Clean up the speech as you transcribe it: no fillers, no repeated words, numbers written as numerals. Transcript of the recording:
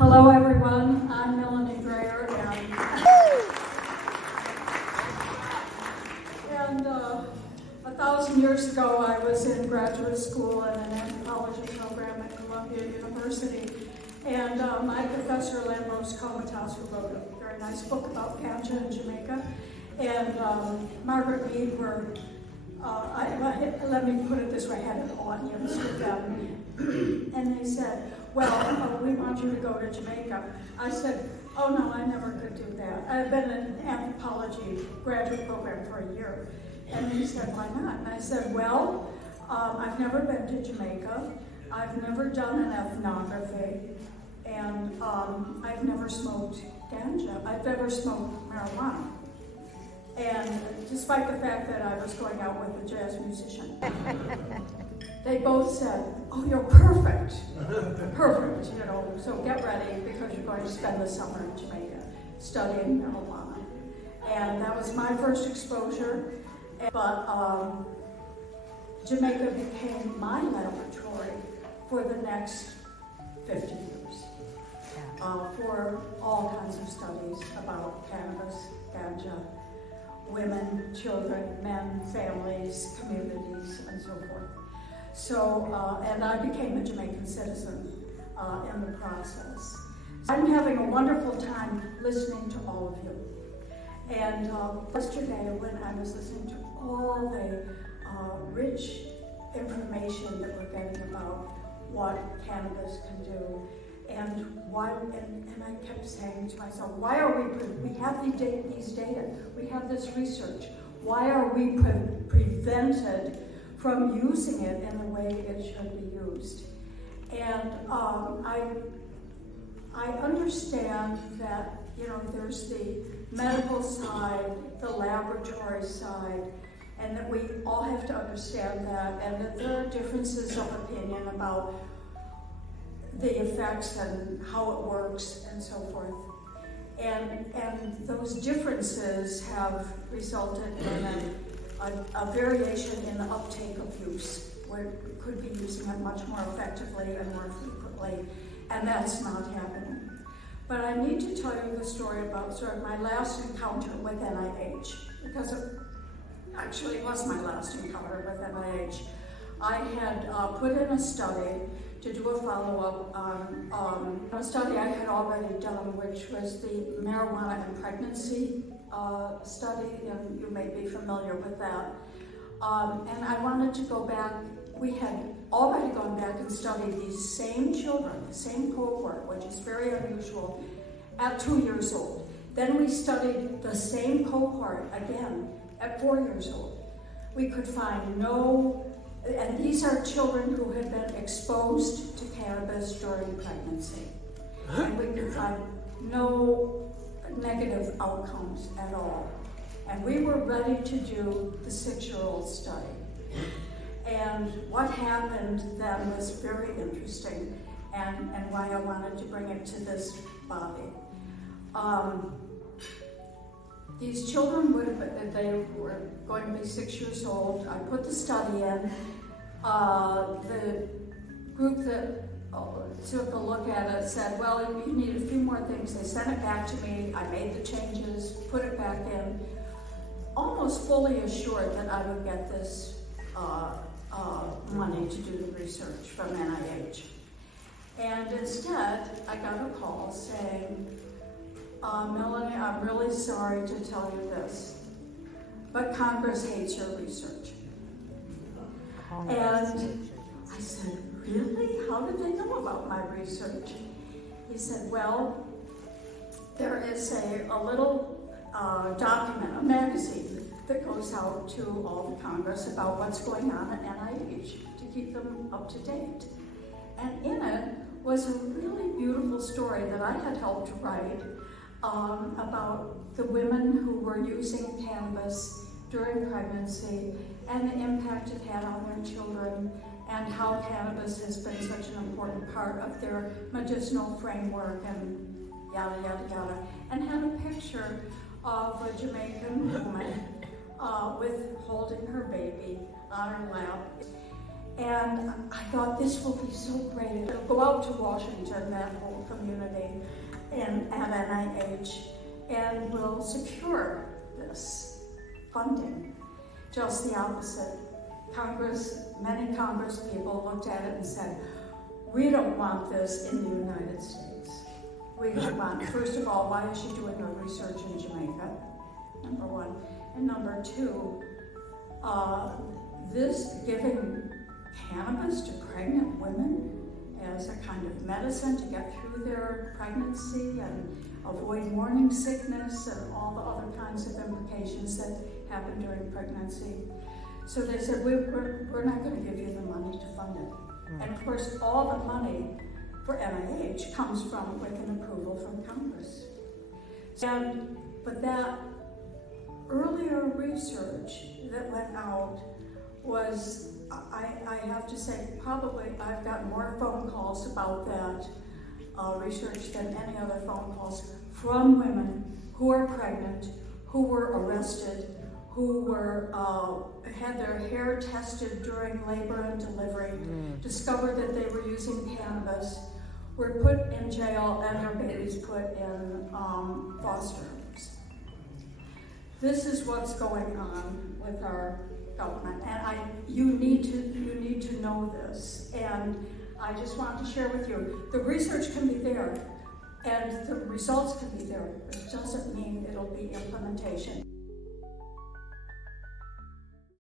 Hello everyone, I'm Melanie Dreher, and 1,000 years ago I was in graduate school in an anthropology program at Columbia University, and my professor Lambros Comatas, who wrote a very nice book about Ganja in Jamaica, and Margaret Mead were, let me put it this way, I had an audience with them, and they said, well, we want you to go to Jamaica. I said, oh no, I never could do that. I've been in an anthropology graduate program for a year. And they said, why not? And I said, well, I've never been to Jamaica. I've never done an ethnography. And I've never smoked ganja. I've never smoked marijuana. And despite the fact that I was going out with a jazz musician, they both said, oh, you're perfect. Perfect, you know, so get ready because you're going to spend the summer in Jamaica studying marijuana. And that was my first exposure. But Jamaica became my laboratory for the next 50 years for all kinds of studies about cannabis, ganja, women, children, men, families, communities, and so forth. So, and I became a Jamaican citizen in the process. I'm having a wonderful time listening to all of you. And yesterday when I was listening to all the rich information that we're getting about what cannabis can do, and why, and I kept saying to myself, why are we have these data, we have this research, why are we prevented from using it in the way it should be used? And I understand that, you know, there's the medical side, the laboratory side, and that we all have to understand that, and that there are differences of opinion about the effects and how it works and so forth. And those differences have resulted in a variation in the uptake of use, where we could be using it much more effectively and more frequently, and that's not happening. But I need to tell you the story about sort of my last encounter with NIH, because it actually was my last encounter with NIH. I had put in a study to do a follow-up on a study I had already done, which was the marijuana and pregnancy study, and you may be familiar with that. And I wanted to go back. We had already gone back and studied these same children, the same cohort, which is very unusual, at 2 years old. Then we studied the same cohort again at 4 years old. We could find no, and these are children who had been exposed to cannabis during pregnancy. And we could find no negative outcomes at all. And we were ready to do the 6-year-old study. And what happened then was very interesting, and why I wanted to bring it to this body. These children they were going to be 6 years old. I put the study in. The group that took a look at it said, well, you need a few more things. They sent it back to me. I made the changes, put it back in, almost fully assured that I would get this money to do the research from NIH. And instead, I got a call saying, Melanie, I'm really sorry to tell you this, but Congress hates your research. And I said, really? How did they know about my research? He said, well, there is a little document, a magazine, that goes out to all the Congress about what's going on at NIH to keep them up to date. And in it was a really beautiful story that I had helped to write about the women who were using cannabis during pregnancy and the impact it had on their children, and how cannabis has been such an important part of their medicinal framework, and yada, yada, yada. And had a picture of a Jamaican woman with holding her baby on her lap. And I thought this will be so great. It'll go out to Washington, that whole community, and at NIH, and will secure this funding. Just the opposite. Many Congress people looked at it and said, we don't want this in the United States. We don't want, first of all, why is she doing her research in Jamaica? Number one. And number two, this giving cannabis to pregnant women as a kind of medicine to get through their pregnancy and avoid morning sickness and all the other kinds of implications that happen during pregnancy. So they said, we're not going to give you the money to fund it. And of course, all the money for NIH comes from with an approval from Congress. But that earlier research that went out was, I have to say, probably I've got more phone calls about that research than any other phone calls from women who are pregnant, who were arrested, who were had their hair tested during labor and delivery, discovered that they were using cannabis, were put in jail, and their babies put in foster homes. This is what's going on with our government, and you need to know this. And I just want to share with you, the research can be there, and the results can be there. It doesn't mean it'll be implementation.